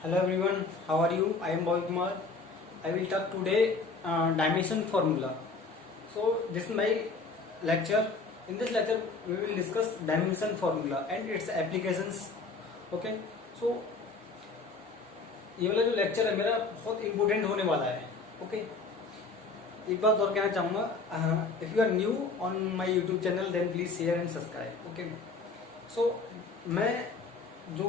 Hello everyone, how are you? I am Bobby Kumar. I will talk today dimension formula. So this is my lecture. In this lecture we will discuss dimension formula and its applications. Okay. So ये वाला जो लेक्चर है मेरा बहुत इम्पोर्टेंट होने वाला है. ओके. एक बात और कहना चाहूँगा, if you are new on my YouTube channel then please share and subscribe. Okay. So मैं जो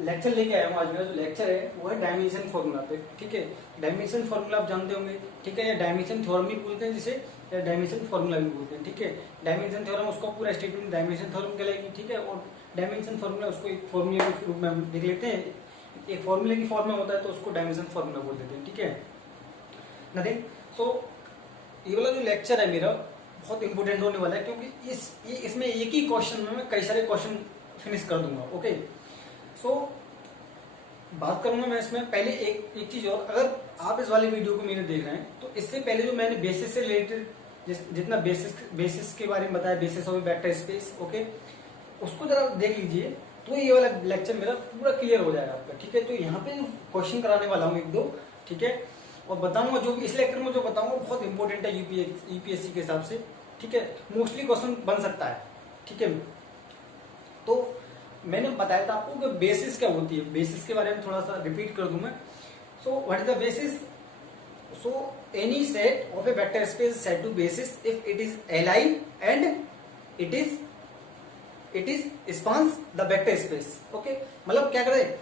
लेक्चर लेके आया हूँ, आज मेरा जो लेक्चर है वो है डायमेंशन फॉर्मूला पे. ठीक है. डायमेंशन फॉर्मूला आप जानते होंगे. ठीक है. या डायमेंशन थ्योरम भी बोलते हैं जिसे, या डायमेंशन फॉर्मूला भी बोलते हैं. ठीक है. डायमेंशन थ्योरम उसको पूरा स्टेटमेंट डायमेंशन थ्योरम कहलाएगी. ठीक है. और डायमेंशन फॉर्मूला उसको एक फॉर्मूले के रूप में हम देख लेते हैं. एक फॉर्मूले की फॉर्म में होता है तो उसको डायमेंशन फॉर्मूला बोल देते हैं. ठीक है. नथिंग. सो ये वाला जो लेक्चर है मेरा बहुत इंपॉर्टेंट होने वाला है, क्योंकि इसमें एक ही क्वेश्चन में मैं कई सारे क्वेश्चन फिनिश कर दूंगा. ओके. सो बात करूंगा मैं इसमें पहले एक चीज और. अगर आप इस वाले वीडियो को मेरे देख रहे हैं तो इससे पहले जो मैंने बेसिस से रिलेटेड जितना बेसिस के बारे में बताया, basis of vector space, okay, उसको जरा देख लीजिए तो ये वाला लेक्चर मेरा पूरा क्लियर हो जाएगा आपका. ठीक है. तो यहाँ पे क्वेश्चन कराने वाला हूँ एक दो. ठीक है. और बताऊंगा जो इस लेक्चर में जो बताऊंगा बहुत इंपॉर्टेंट है यूपीएससी के हिसाब से. ठीक है. मोस्टली क्वेश्चन बन सकता है. ठीक है. तो मैंने बताया था आपको कि बेसिस क्या होती है. बेसिस के बारे में थोड़ा सा रिपीट कर दूं मैं. So what is the basis? So any set of a vector space set to basis if it is align and it is spans the vector space. Okay. मतलब क्या करे,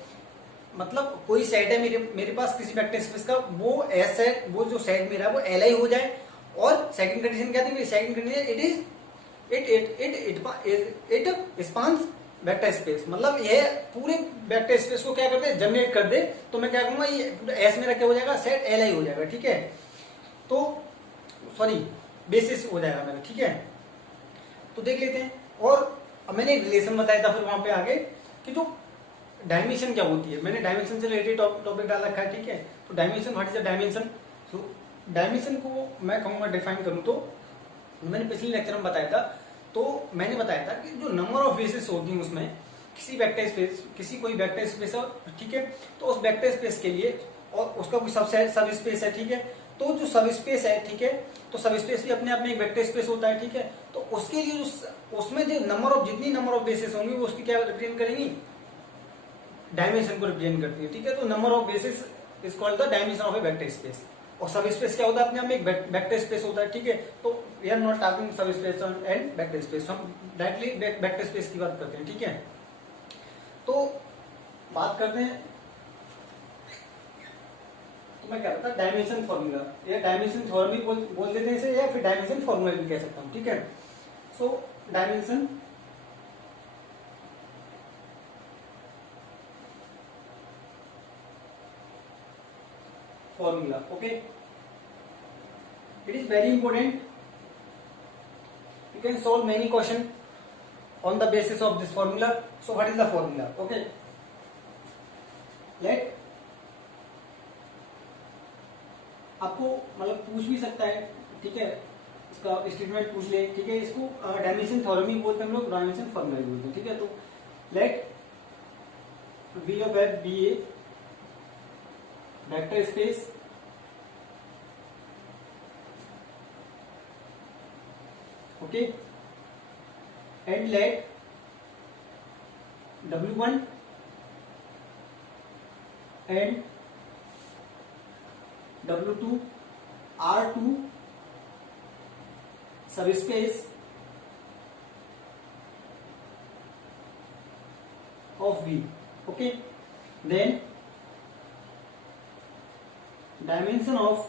मतलब कोई सेट है मेरे पास किसी वेक्टर स्पेस का, वो एस सेट, वो जो सेट मेरा वो एलाई हो जाए. और सेकंड कंडीशन क्या थी? Second condition it spans vector space. मतलब ये पूरे वेक्टर स्पेस को क्या कर दे, जनरेट कर दे. तो मैं क्या करूंगा, ये एस मेरा क्या हो जाएगा, सेट एलाई हो जाएगा. ठीक है. तो सॉरी, बेसिस हो जाएगा मेरा. ठीक है. तो देख लेते हैं. और अब मैंने एक रिलेशन बताया था फिर वहां पे आगे कि जो डायमेंशन क्या होती है. मैंने डायमेंशन से रिलेटेड टॉपिक डाल रखा है. ठीक है. तो dimension, what is the dimension? So dimension को मैं कहूंगा डिफाइन करूं तो मैंने पिछले लेक्चर में बताया था. तो मैंने बताया था कि जो नंबर ऑफ बेसिस होती है उसमें किसी वेक्टर स्पेस, किसी कोई वेक्टर स्पेस है. ठीक है. तो उस वेक्टर स्पेस के लिए, और उसका कोई सब स्पेस है. ठीक है. तो जो सब स्पेस है, ठीक है, तो सब स्पेस भी अपने आप में एक वेक्टर स्पेस होता है. ठीक है. तो उसके लिए उसमें जो जितनी नंबर ऑफ बेसिस होंगी वो उसकी क्या रिप्रेजेंट करेंगी, डायमेंशन को रिप्रेजेंट करती है. ठीक है. तो number of basis is called the dimension of a vector space. और सब स्पेस क्या होता है, अपने आप में एक वेक्टर स्पेस होता है. ठीक है. तो वी आर नॉट टॉकिंग सब स्पेस एंड वेक्टर स्पेस, हम डायरेक्टली वेक्टर स्पेस की बात करते हैं. ठीक है. तो बात करते हैं, तो मैं क्या कहता डायमेंशन फॉर्मूला या डायमेंशन थ्योरम भी बोल देते हैं इसे, या फिर डायमेंशन फॉर्मूला भी कह सकता हूं. ठीक है. So dimension formula. Okay, it is very important. You can solve many questions on the basis of this formula. So what is the formula? Okay, let आपको मतलब पूछ भी सकता है. ठीक है. इसका स्टेटमेंट पूछ ले. ठीक है. इसको डायमेंशन थ्योरम ही बोलते हैं हम लोग, डायमेंशन फॉर्मूला भी बोलते हैं. ठीक है. तो let V of F be a vector space okay, and let W1 and W2 are two subspace of V. Okay, then dimension of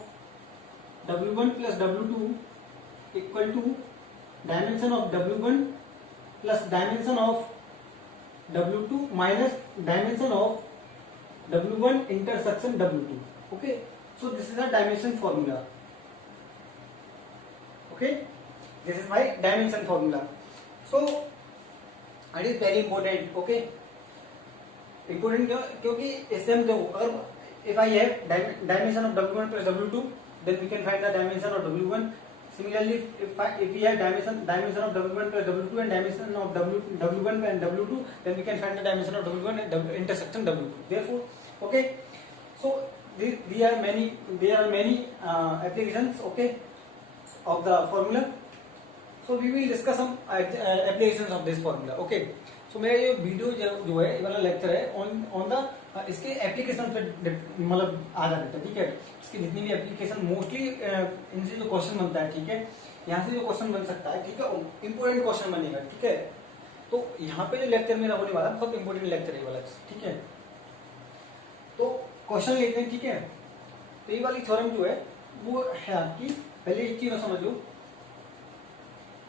W1 plus W2 equal to dimension of W1 plus dimension of W2 minus dimension of W1 intersection W2. Okay, so this is a dimension formula. Okay, this is my dimension formula. So it is very important. Okay, important क्योंकि इससे हम देखो, अगर if I have dimension of W1 plus W2, then we can find the dimension of W1. Similarly, if we have dimension of W1 plus W2 and dimension of W1 and W2, then we can find the dimension of W1 and intersection W2. Therefore, Okay, so there are many applications, okay, of the formula. So we will discuss some applications of this formula. Okay, so मेरा ये वीडियो जो है, ये वाला लेक्चर है on the इसके एप्लीकेशन पे मतलब आधारित है, ठीक है। इसकी जितनी भी एप्लीकेशन मोस्टली इनसे जो क्वेश्चन बनता है, ठीक है, यहाँ से जो क्वेश्चन बन सकता है, ठीक है, इंपोर्टेंट क्वेश्चन बनेगा, ठीक है। तो यहाँ पे जो लेक्चर मेरा होने वाला है बहुत इंपोर्टेंट लेक्चर है वाला, ठीक है। तो क्वेश्चन लेते हैं, ठीक है। तो ये वाली थ्योरम जो है वो है आपकी, पहले एक चीज समझ लो।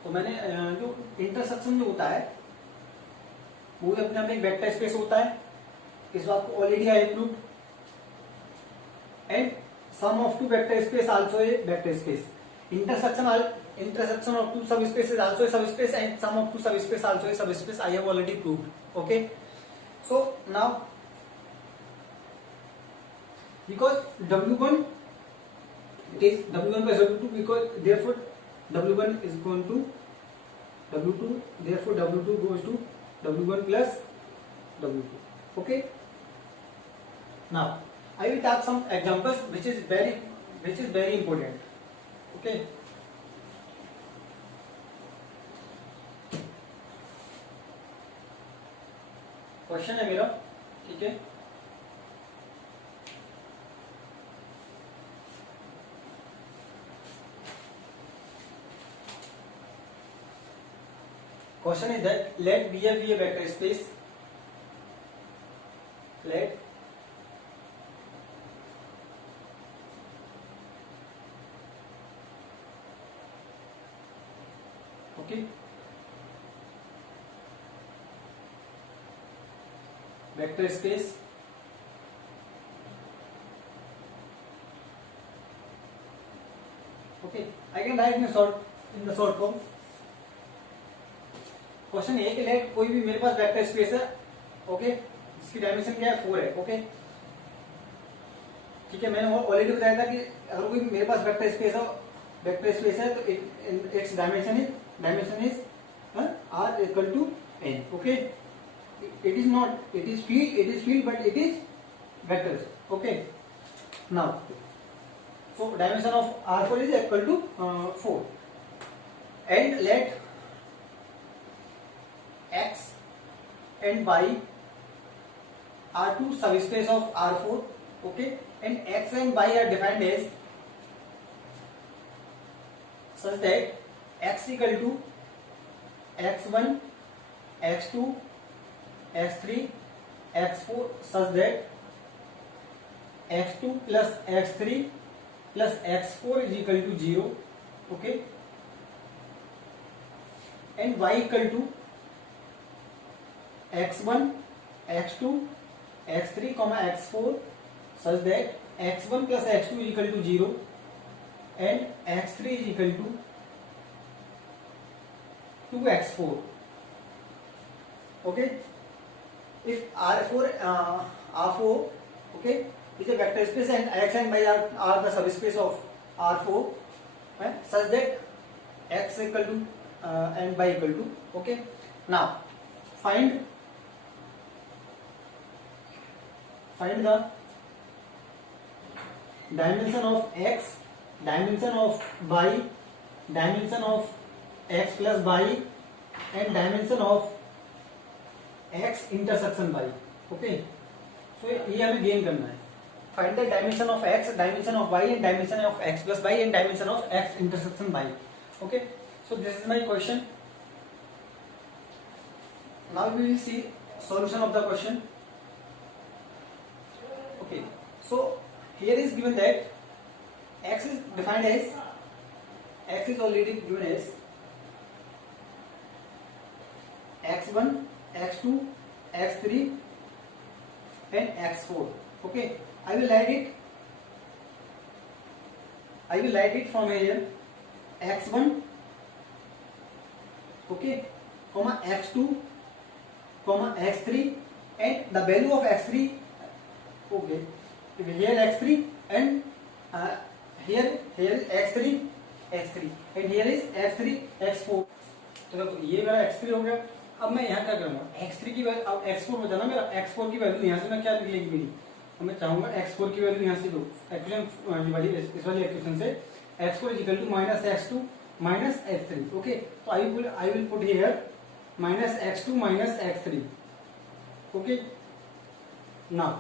तो मैंने जो इंटरसेक्शन जो होता है वो अपने आप में एक वेक्टर स्पेस होता है, इस बात को already I prove. And sum of two vector space also a vector space, intersection of two subspace is also a subspace and sum of two subspace also a subspace. I have already proved. Okay, so now because W1 it is W1 plus W2, because therefore W1 is going to W2, therefore W2 goes to W1 plus W2. Okay, now I will take some examples which is very important. Okay, question है मेरा, ठीक है। Question is that let V a vector space, let okay vector space okay, I can write in the short form. Question ये कि लेट कोई भी मेरे पास vector space है, ओके, इसकी डायमेंशन क्या है 4 है, ओके, ठीक है। मैंने ऑलरेडी बताया था कि अगर कोई मेरे पास वेक्टर स्पेस है तो its dimension is r equal to n, okay. It is field, but it is vectors. Okay. Now, so dimension of R4 is equal to 4, and let X and Y are two subspace of R4. Okay, and X and Y are defined as such that X equal to X1, X2, X3, X4 such that X2 plus X3 plus X4 is equal to 0, okay, and Y equal to X1, X2, X3, X4 such that X1 plus X2 is equal to 0 and X3 is equal to 2X4, okay. If R4 okay is a vector space and X and Y are the subspace of R4, such that X equal to and Y equal to, okay. Now find the dimension of X, dimension of Y, dimension of X plus Y and dimension of X intersection Y, okay. So ये हमें गेन करना है। Find the dimension of X, dimension of Y and dimension of X plus Y and dimension of X intersection Y, okay. So this is my question. Now we will see solution of the question. Okay, so here is given that X is defined as, X is already given as X1, X2, X3 and X4, okay. I will write it from here, X1, okay, comma X2, comma X3, and the value of X3, okay, here X3 and here is X3 and here is X3 X4। तो देखो ये मेरा X3 हो गया। अब मैं यहाँ क्या करूँगा, X3 की वैल्यू, अब X4 हो जाना मेरा, X4 की वैल्यू यहाँ से मैं क्या निकलेगी मेरी तो मैं चाहूंगा x4 की वैल्यू यहाँ से दो एक्वेशन वाली इस वाली एक्वेशन से x4 is equal to minus x2 minus x3. Okay, तो I will put here minus x2 minus x3. Okay, now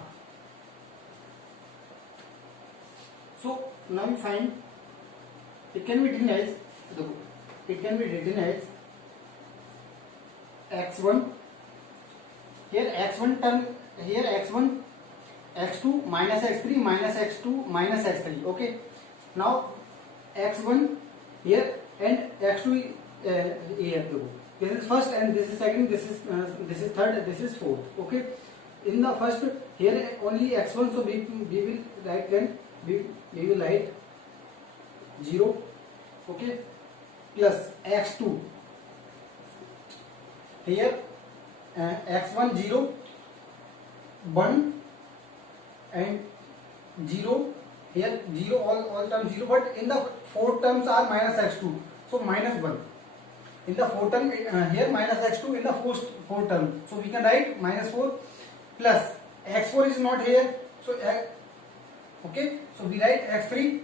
so now you find it can be written as x1 here x1 term here x1 x2 minus x3 minus x2 minus x3. Okay, now x1 here and x2 here. This is first and this is second, this is third, this is fourth. Okay, in the first here only x1, so we will write then we will write 0. Okay, plus x2 here x1 0 1 and 0 here 0 all terms 0, but in the four terms are minus x2, so minus 1 in the four term here minus x2 in the four term, so we can write minus 4 plus x4 is not here, so okay, so we write x3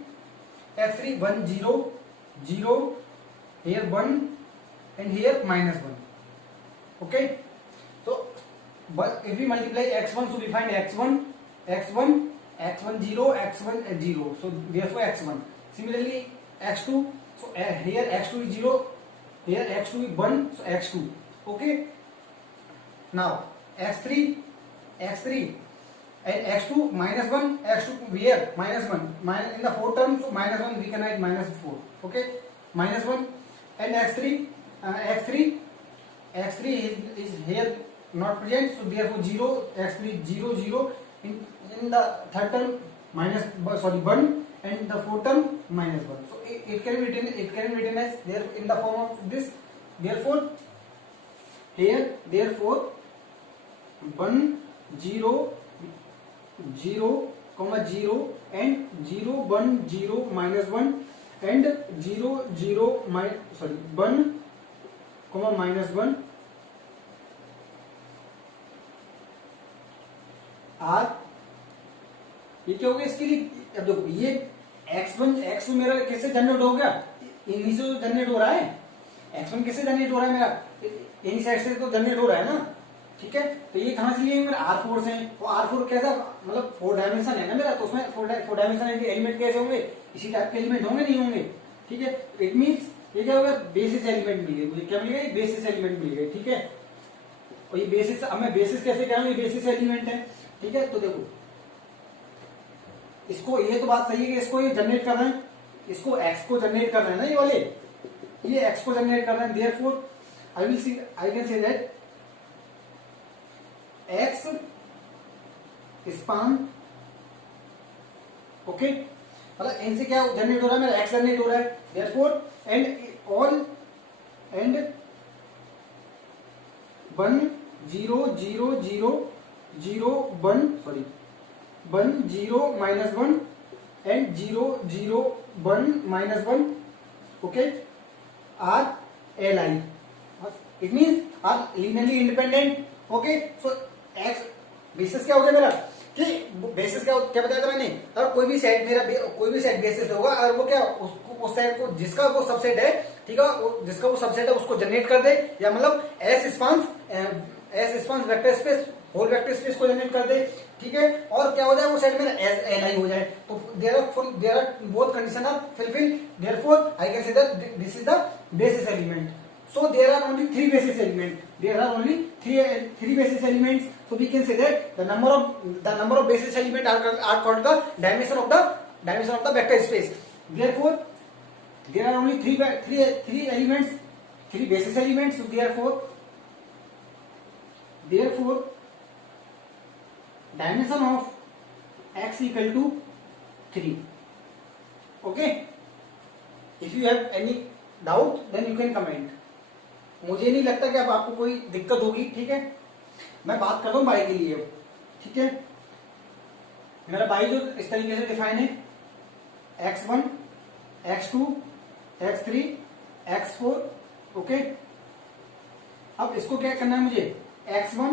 1 0 0 here 1 and here minus 1. Okay, so but if we multiply x1, so we find x1 0 x1 0, so therefore x1. Similarly x2, so here x2 is 0, here x2 is 1, so x2. Okay, now x3 and x2 minus 1, x2 here minus 1 in the four terms, so minus 1 we can write minus 4. Okay, minus 1 and x3 is here not present, so therefore 0, x3 0 0 in the third term minus 1 and the fourth term minus 1, so it can be written as there in the form of this. Therefore here 1 0 0 0 and 0 1 0 minus 1 and 0 0 1 minus 1 आर. ये क्या हो गया इसके लिए? अब देखो ये x1 मेरा कैसे जनरेट हो गया, इन्हीं से जनरेट हो रहा है. x1 कैसे जनरेट हो रहा है मेरा, इन्हीं साइड से तो जनरेट हो रहा है ना. ठीक है, तो ये कहां से लिए मेरा R4 से. और R4 कैसा मतलब 4 डायमेंशन है ना मेरा, तो उसमें 4 डायमेंशन एलिमेंट कैसे होंगे, इसी टाइप के एलिमेंट होंगे नहीं होंगे. ठीक है, इट मीन्स ये क्या होगा, बेसिस एलिमेंट मिल गए मुझे. क्या मिल गए? बेसिस एलिमेंट मिल गए. ठीक है, और ये बेसिस, अब मैं बेसिस कैसे कह रहा हूँ, ये बेसिस एलिमेंट है. ठीक है, तो देखो इसको, ये तो बात सही है कि इसको ये जनरेट कर रहे हैं, इसको x को जनरेट कर रहे हैं ना, ये वाले ये x को जनरेट कर रहे हैं. Therefore I can say that x span. Okay, मतलब इनसे क्या जनरेट हो रहा है मेरा, x जनरेट हो रहा है. देयरफॉर एंड ऑल एंड 1 0 0 0 0 1 सॉरी 1 0 minus 1 and 0 0 1 minus 1. Okay, are li. It means are linearly independent. Okay, so x basis क्या हो गया मेरा, कि बेसिस क्या बताया था मैंने, अगर कोई भी सेट मेरा कोई भी सेट बेसिस होगा, अगर वो क्या उसको उस सेट को जिसका वो सबसेट है, ठीक है, जिसका वो सबसेट है उसको जनरेट कर दे, या मतलब S spans vector space whole vector space को जनरेट कर दे. ठीक है, और क्या हो जाए वो सेट मेरा एस एल आई हो जाए. तो there are both condition are fulfil. Therefore I can say that this is the basis element. So there are only 3 basis elements. There are only three basis elements. So we can say that the number of basis elements are called the dimension of the vector space. Therefore, there are only three elements, 3 basis elements. So therefore, dimension of x equal to 3. Okay. If you have any doubt, then you can comment. मुझे नहीं लगता कि अब आपको कोई दिक्कत होगी. ठीक है, मैं बात करता हूं बाई के लिए. ठीक है, मेरा बाई जो इस तरीके से डिफाइन है, x1 x2 x3 x4. Okay, अब इसको क्या करना है मुझे, x1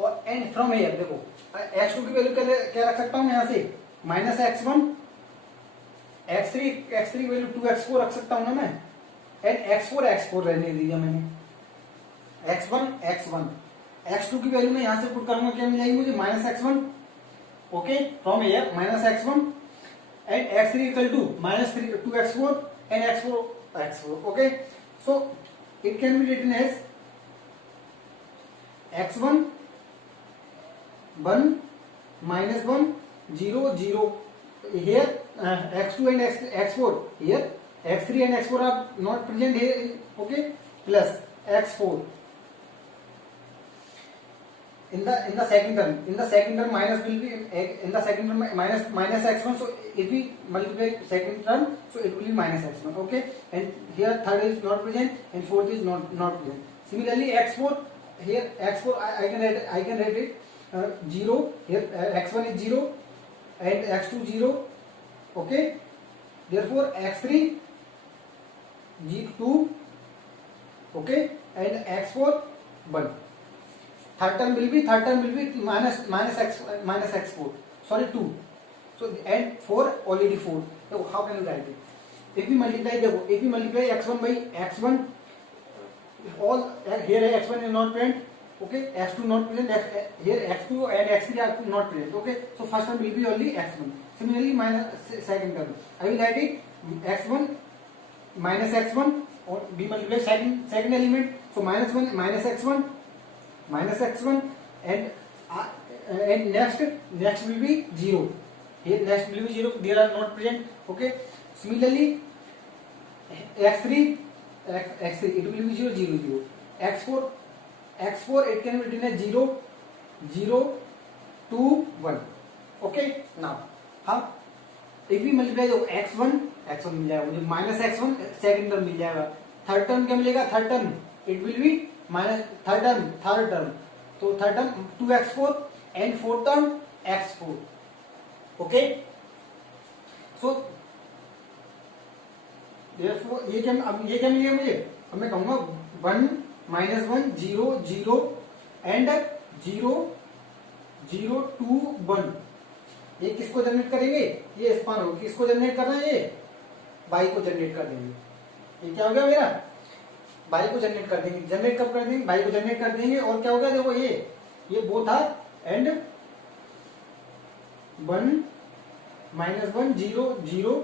और एंड फ्रॉम हियर देखो x2 की वैल्यू क्या रख सकता हूँ यहाँ से माइनस x1, x3 की वैल्यू 2x4 रख सकता हूँ ना मैं, एंड x4 रहने दीजिए मैंने, x1 x2 की वैल्यू मैं यहाँ से पुट करूंगा, क्या मिल जाएगी मुझे minus x1, okay from here minus x1 and x3 equal to minus 2x4 and x4 okay. So it can be written as x1 1 minus 1 0 0 here, x2 and x4 here, x3 and x4 are not present here, okay, plus x4 in the second term minus will be in the second term minus x1, so if we multiply second term so it will be minus x1, okay, and here third is not present and fourth is not present. Similarly x4 here, x4 I can write it 0 here, x1 is 0 and x2 0, okay, therefore x3 2, okay, and x4 1. Third term will be minus x4, sorry 2, so and 4 already 4. So how can you write it? If we multiply x1 by x1, all here x1 is not present, okay, x2 not present, here x2 and x3 are not present, okay, so first term will be only x1. Similarly minus second term I will write it x1 minus x1, or we multiply second element, so minus 1 minus x1 and next will be 0, here next will be 0, they are not present, okay. Similarly x3 it will be 0 0 0, x4 it can be written as 0 0 2 1, okay. Now हम if we multiply तो x1 मिल जाएगा मुझे, minus x1 second term मिल जाएगा, third term क्या मिलेगा, third term it will be minus third term तो third term 2x4 and fourth term x4, okay. So ये क्या मिलेगा मुझे, अब मैं कहूंगा 1 minus 1 0 0 and 0 0 2 1. ये किसको जनरेट करेंगे, ये स्पान हो, किसको जनरेट करना है, ये बाई को जनरेट कर देंगे. ये क्या हो गया मेरा, बाई को जनरेट कर देंगे. जनरेट कब कर देंगे, बाई को जनरेट कर देंगे, और क्या हो गया देखो ये बोथ आर एंड 1 minus 1 0 0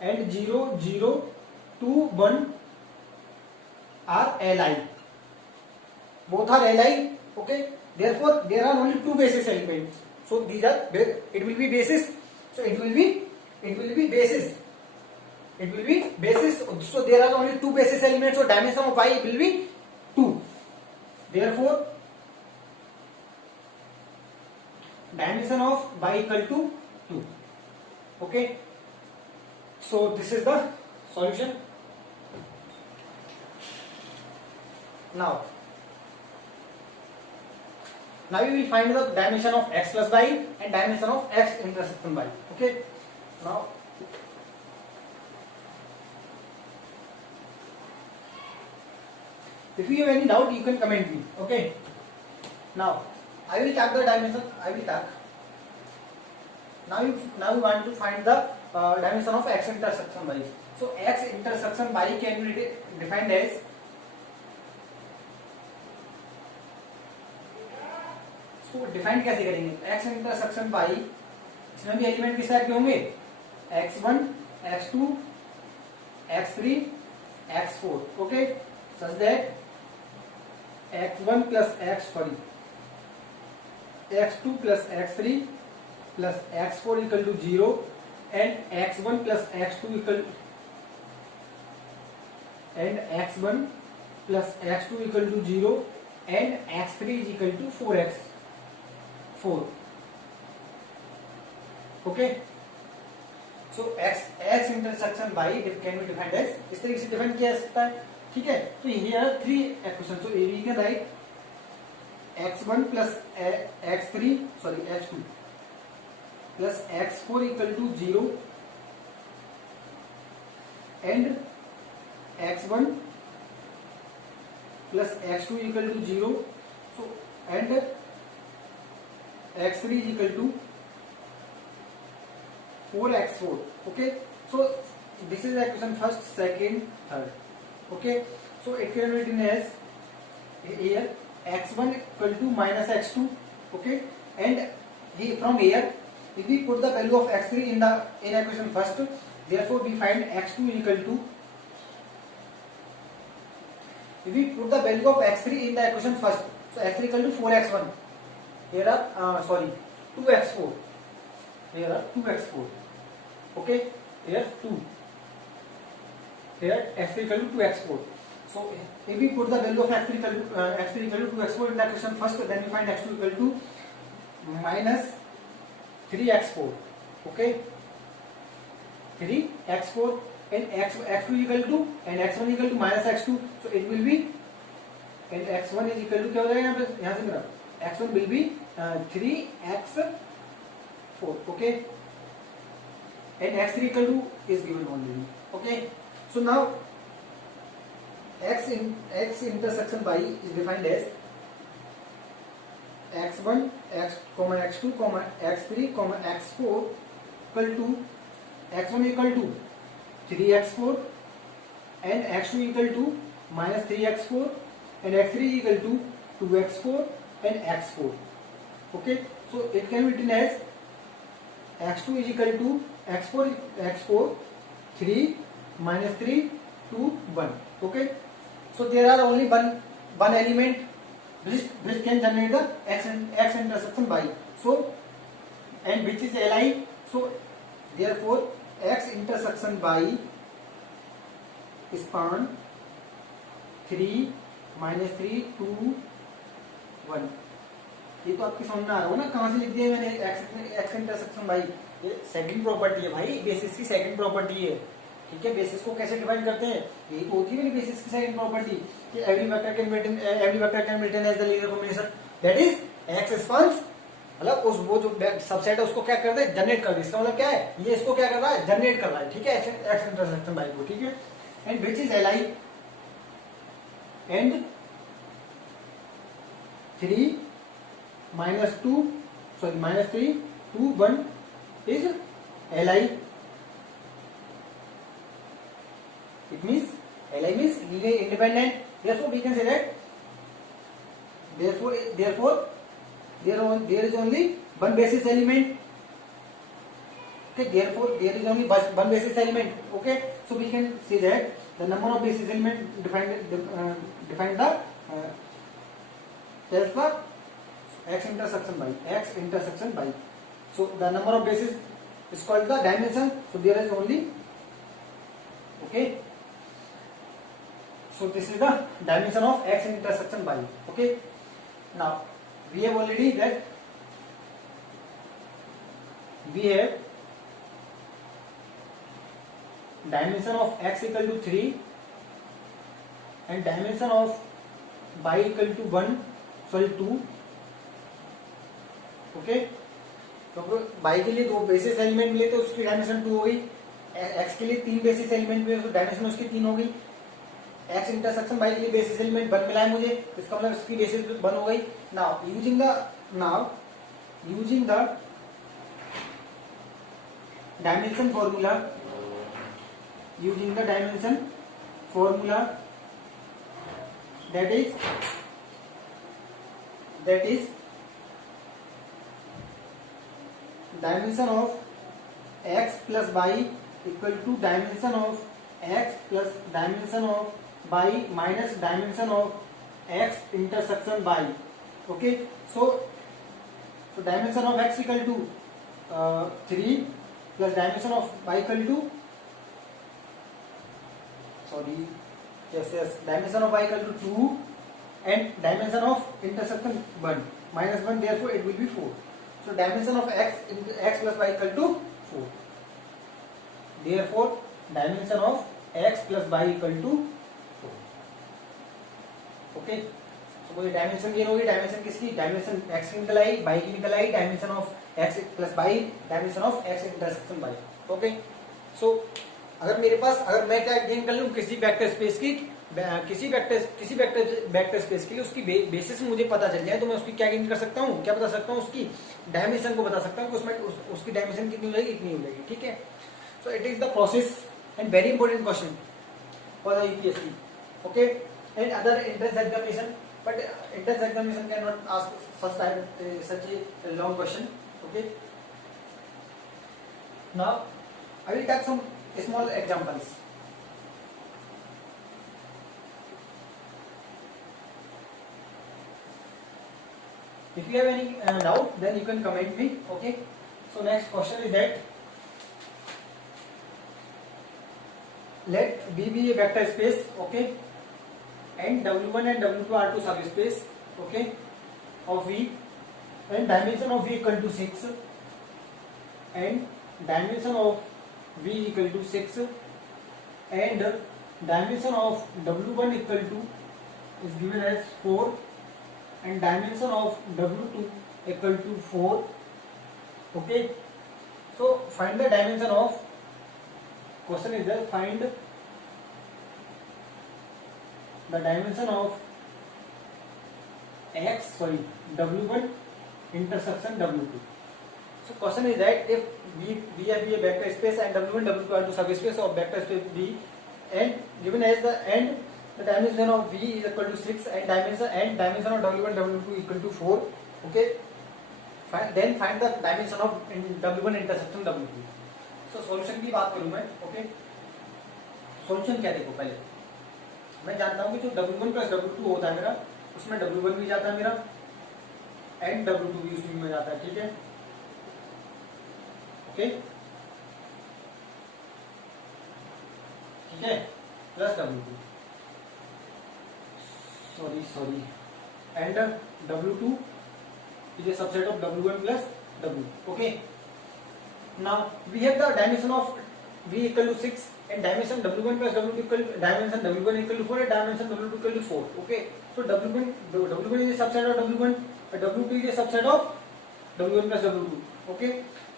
and 0 0 2 1 are li, both are li, okay. Therefore there are only two basis elements, so these are, it will be basis, so it will be basis, so there are only two basis elements, so dimension of y will be 2. Therefore dimension of y equal to 2, okay. So this is the solution. Now we will find the dimension of x plus y and dimension of x intersection y, okay. Now if you have any doubt you can comment me, okay. Now I will talk the dimension, now we want to find the dimension of x intersection y. So x intersection y can be defined as, तो डिफाइन कैसे करेंगे, x intersection y, इसमें भी एलिमेंट किस टाइप के होंगे, x1 x2 x3 x4, okay, such that x1 plus x2 plus x3 plus x4 equal to 0 and x1 plus x2 equal to 0 and x3 is equal to 4x4, okay. So x intersection y can be defined as, इस तरीके से डिफाइन किया जा सकता है, ठीक है. तो here are three equations, so we can write x1 plus x2 plus x4 equal to 0 and x1 plus x2 equal to 0, so and x3 is equal to 4x4. Okay, so this is equation first, second, third. Okay, so it can be written as here x1 equal to minus x2. Okay, and from here if we put the value of x3 in equation first, therefore we find x2 is equal to, if we put the value of x3 in the equation first, so x3 equal to 4x1, here are 2x4, here are 2x4. Okay, here 2, here x3 equal to 2x4. so if we put the value of x3 equal to 2x4 in the equation first, then we find x2 equal to minus 3x4. Okay, 3x4, and x2 equal to, and x1 equal to minus x2, so it will be, and x1 is equal to, क्या हो जाएगा यहाँ से मेरा x1 will be 3x4. Okay, and x3 equal to is given already. Okay, so now x intersection y is defined as x1 x2 x3 x4 equal to, x1 equal to 3x4 and x2 equal to minus 3x4 and x3 equal to 2x4 and x4. Okay, so it can be written as x2 is equal to x4 3 minus 3 2 1. Okay, so there are only one element which can generate the x intersection y, so, and which is Li. So therefore x intersection y span 3 minus 3 2 1. ये तो आपकी समझ में आ रहा हो ना, कहाँ से लिख दिया मैंने x इंटरसेक्शन y, ये सेकंड प्रॉपर्टी है भाई, बेसिस की सेकंड प्रॉपर्टी है. ठीक है, बेसिस को कैसे डिफाइन करते हैं, यही तो होती है मेरी बेसिस की सेकंड प्रॉपर्टी कि every vector can be written as the linear combination that is X spans, मतलब उस वो जो सबसेट है उसको क्या करते हैं, जनरेट कर दे. इसका मतलब क्या है, ये इसको क्या कर रहा है, जनरेट कर रहा है. ठीक है, एक्स इंटरसेक्शन y को. ठीक है, and which is Li and 3 minus 2 minus 3 2 1 is Li. It means Li means linear independent. Therefore we can say that therefore there is only one basis element. Okay, therefore there is only one basis element. Okay, so we can say that the number of basis element define the tells the x intersection by. So the number of bases is called the dimension. So there is only, okay, so this is the dimension of x intersection by. Okay, now we have already that we have dimension of x equal to 3 and dimension of y equal to 2. ओके, तो y के लिए 2 basis element मिले तो उसकी डायमेंशन 2 हो गई, x के लिए 3 बेसिस एलिमेंट मिले तो डायमेंशन उसकी 3 हो गई, x इंटरसेक्शन y के लिए बेसिस एलिमेंट 1 मिला है मुझे, इसका मतलब इसकी बेसिस 1 हो गई. Now using the dimension formula that is dimension of x plus y equal to dimension of x plus dimension of y minus dimension of x intersection y. Okay, so dimension of x equal to 3 plus dimension of y equal to dimension of y equal to 2 and dimension of intersection 1 minus 1, therefore it will be 4. So dimension of x plus y equal to 4. Therefore dimension of x plus y equal to 4. Okay, so कोई dimension gain होगी, dimension किसकी, dimension x की निकल आई, y की निकल आई, dimension of x plus y, dimension of x intersection y. Okay, so अगर मैं क्या गेन कर लूं किसी वेक्टर स्पेस की किसी वेक्टर स्पेस के लिए उसकी बेसिस मुझे पता चल जाए तो मैं उसकी क्या कर सकता हूँ, क्या बता सकता हूँ, उसकी डायमेंशन को बता सकता हूँ कि उसमें उसकी डायमेंशन कितनी हो जाएगी, इतनी हो जाएगी, ठीक है। So it is the process and very important question for the UPSC, okay. And other entrance examination, but entrance examination can not ask such a long question, okay. Now I will take some small examples. If you have any doubt, then you can comment me, okay. So next question is that let B be a vector space, okay, and W1 and W2 are two subspace, okay, of V, and dimension of V equal to 6, and dimension of V equal to 6, and dimension of W1 equal to is given as 4, and dimension of W2 equal to 4, okay. So find the dimension of, question is there, find the dimension of W1 intersection W2. So question is that if V have a vector space and W1 W2 are two subspace of vector space V, and given as the dimension of V is equal to 6 and dimension of W1 W2 equal to 4, okay. Then find the dimension of W1 intersection W2. So solution की बात करूं मैं, okay. Solution क्या, देखो पहले मैं जानता हूं कि जो W1 प्लस W2 होता है मेरा, उसमें W1 भी जाता है मेरा एंड W2 भी उसमें में जाता है, ठीक है, ओके, ठीक है, plus W2, sorry and W2 is a subset of W1 plus W, okay. Now we have the dimension of V equal to 6 and dimension W1 plus W2 equal, dimension W1 equal to 4 and dimension W2 equal to 4, okay. So W1 is a subset of W1 and W2 is a subset of W1 plus W2, okay.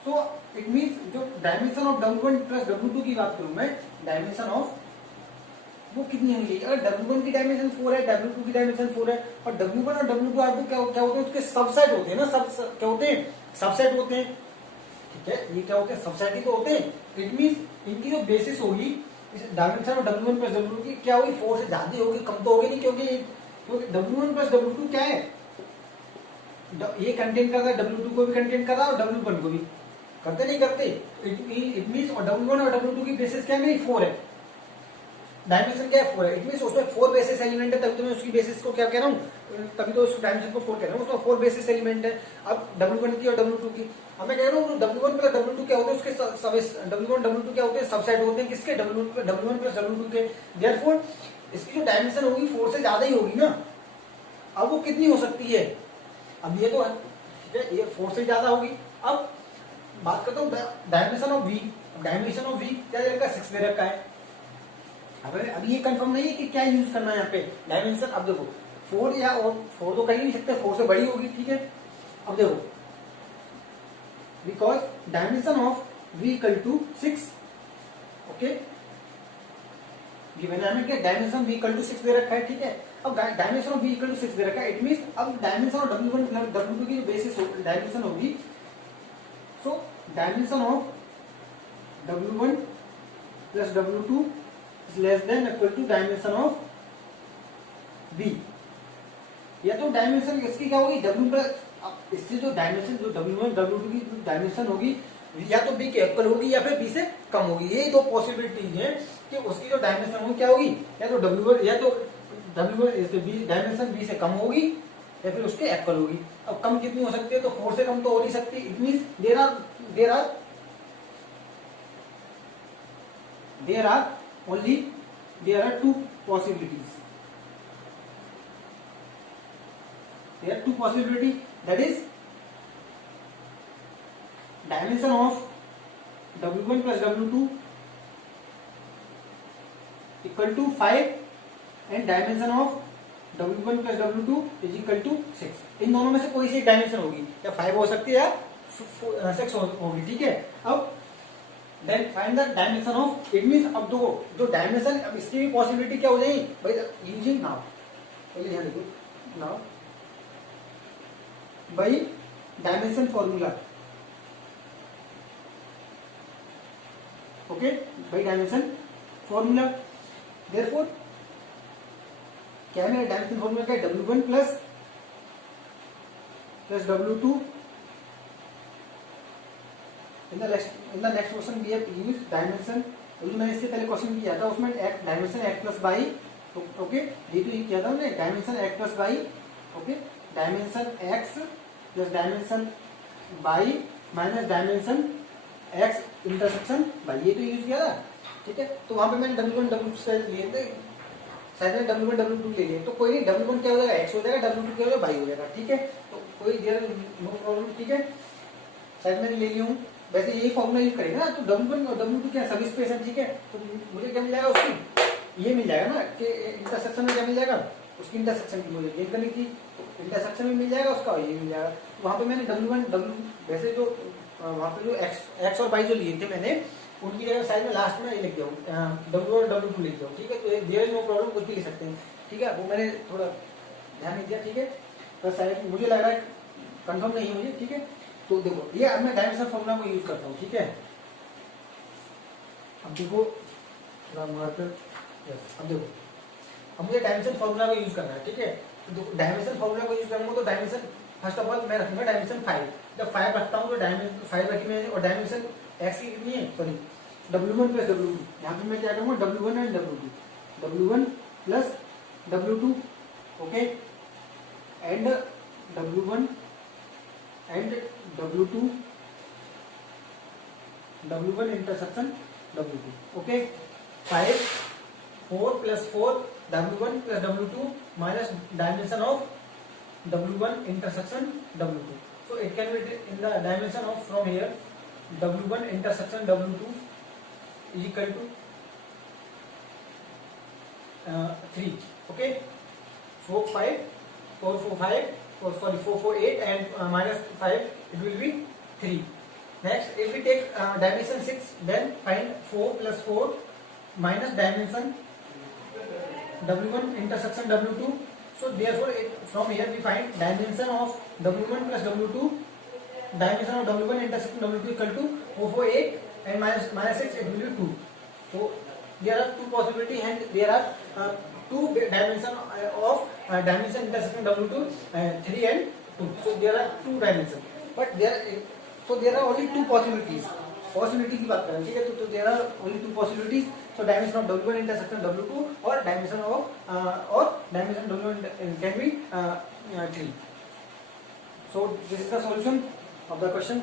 So it means जो dimension of W1 plus W2 की बात करूं मैं, dimension of वो कितनी होंगी, अगर W1 की डायमेंशन 4 है, W2 की डायमेंशन 4 है, और W1 और W2 आर क्या होते हैं, उसके सबसेट होते हैं ना, क्या होते हैं, सबसेट होते हैं, ठीक है, ये क्या होते हैं, सबसेट ही तो होते हैं। इट मींस इनकी जो बेसिस होगी dimension of W1 plus W2 की क्या होगी, 4 से ज्यादा होगी, कम तो होगी नहीं, क्योंकि W1 प्लस W2 क्या है, ये कंटेन कर रहा है, W2 को भी कंटेन कर रहा है और W1 को भी, करते नहीं करते, इट मींस W1 और W2 की बेसिस क्या है, 4 है, डायमेंशन क्या है, 4 है, इट मींस उसमें 4 बेसिस एलिमेंट है, तभी तो मैं उसकी बेसिस को क्या कह रहा हूँ, तभी तो उस डायमेंशन को 4 कह रहा हूँ, उसमें 4 बेसिस एलिमेंट है। अब W1 की और W2 की, अब मैं कह रहा हूँ W1 प्लस W2 क्या होते हैं, उसके W1 W2 क्या होते हैं, सबसेट होते हैं किसके, W1 प्लस W2 के, देयरफॉर इसकी जो डायमेंशन होगी 4 से ज्यादा ही होगी ना। अब वो कितनी हो सकती है, अब ये तो ठीक है, ये 4 से ज्यादा होगी। अब बात करता हूँ dimension of V, dimension of V क्या दे रखा है, 6 दे रखा है। अभी ये कंफर्म नहीं है कि क्या यूज करना है यहाँ पे डायमेंशन। अब देखो 4 या और 4 तो कर ही नहीं सकते, 4 से बड़ी होगी, ठीक है। अब देखो because dimension of V equal to 6, okay, given है कि डायमेंशन V इक्वल टू 6 दे रखा है, ठीक है। अब dimension of V equal to 6 दे रखा है, इट मींस अब डायमेंशन ऑफ W1 W2 की जो बेसिस डायमेंशन होगी, so dimension of W1 plus W2 less than equal to dimension of V, या तो डायमेंशन इसकी क्या होगी, W प्लस, इससे जो डायमेंशन जो W1 W2 की डायमेंशन होगी या तो B के इक्वल होगी या फिर B से कम होगी। ये दो पॉसिबिलिटीज है कि उसकी जो डायमेंशन होगी क्या होगी, या तो W1 या तो W1 डायमेंशन B से कम होगी या फिर उसके इक्वल होगी। अब कम कितनी हो सकती है, तो 4 से कम तो हो नहीं सकती। It means there are two possibilities. There are two possibilities, that is dimension of W1 plus W2 equal to 5 and dimension of W1 plus W2 is equal to 6। इन दोनों में से कोई सी डायमेंशन होगी, या 5 हो सकती है या 6 होगी, ठीक है। अब then find the dimension of, it means अब देखो जो डायमेंशन, अब इसकी भी पॉसिबिलिटी क्या हो जाएगी भाई यूजिंग नाउ, पहले ध्यान देखो now by dimension formula, okay by dimension formula. Therefore क्या है मेरा डायमेंशन फॉर्मूला क्या है, W1 plus W2 in the next question we have used dimension, जो मैंने इससे पहले क्वेश्चन किया था उसमें dimension x plus Y, okay ये तो किया था हमने dimension x plus Y, okay dimension x plus dimension Y minus dimension x intersection Y, ये तो यूज किया था, ठीक है। तो वहां पे मैंने W1 W2 से लिए थे, शायद मैंने W1 W2 ले लिए, तो कोई नहीं W1 क्या हो जाएगा x हो जाएगा, W2 क्या हो जाएगा y हो जाएगा, ठीक है। तो कोई देयर नो प्रॉब्लम, ठीक है, शायद मैंने ले लिया हूँ। वैसे यही फॉर्मूला यूज करेगा ना, तो W1 और W2 क्या सब स्पेस है, ठीक है। तो मुझे क्या मिल जाएगा उसकी, ये मिल जाएगा ना कि इंटरसेक्शन में क्या मिल जाएगा, उसकी इंटरसेक्शन की मुझे गेन करनी थी, तो इंटरसेक्शन में मिल जाएगा उसका, ये मिल जाएगा। तो वहां पे मैंने W1 W वैसे जो वहां पे जो x और y जो लिए थे मैंने, उनकी जगह साइड में लास्ट में ये लिख दिया हूँ W1 और W2 लिख दिया हूँ, ठीक है। तो देयर इज नो प्रॉब्लम, कुछ भी लिख सकते हैं, ठीक है। वो मैंने थोड़ा ध्यान नहीं दिया, ठीक है, तो शायद मुझे लग रहा है कंफर्म नहीं है मुझे, ठीक है। तो देखो ये अब मैं डायमेंशन फॉर्मूला को यूज करता हूँ, ठीक है। अब देखो मार्कर, अब देखो अब मुझे डायमेंशन फॉर्मूला को यूज करना है, ठीक है। तो डायमेंशन फॉर्मूला को यूज करूंगा तो डायमेंशन फर्स्ट ऑफ ऑल मैं रखूंगा डायमेंशन 5, जब 5 रखता हूँ तो डायमेंशन 5 रखी मैंने, और डायमेंशन x की कितनी है, सॉरी W1 प्लस W2, यहाँ पे मैं क्या करूंगा W1 and W2, W1 plus W2, okay and W1 and W2, W1 intersection W2, okay 5 4 प्लस 4 W1 plus W2 minus dimension of W1 intersection W2. So it can be in the dimension of from here W1 intersection W2 is equal to 3. Okay, 4 5 4 4 5 4 sorry 4 4 8 and minus 5 it will be 3. Next, if we take dimension 6, then find 4 plus 4 minus dimension W1 intersection W2. So therefore, from here we find dimension of W1 plus W2, dimension of W1 intersection W2 equal to 4 4 8 and minus 6 it will be 2. So there are two possibilities and there are two dimension of dimension intersection W2, 3 and 2. So there are two dimensions, but there are only two possibilities. Possibility की बात करें, ठीक है। तो there are only two possibilities. So dimension of W1 intersection W2 or dimension W1 can be 3. So this is the solution of the question.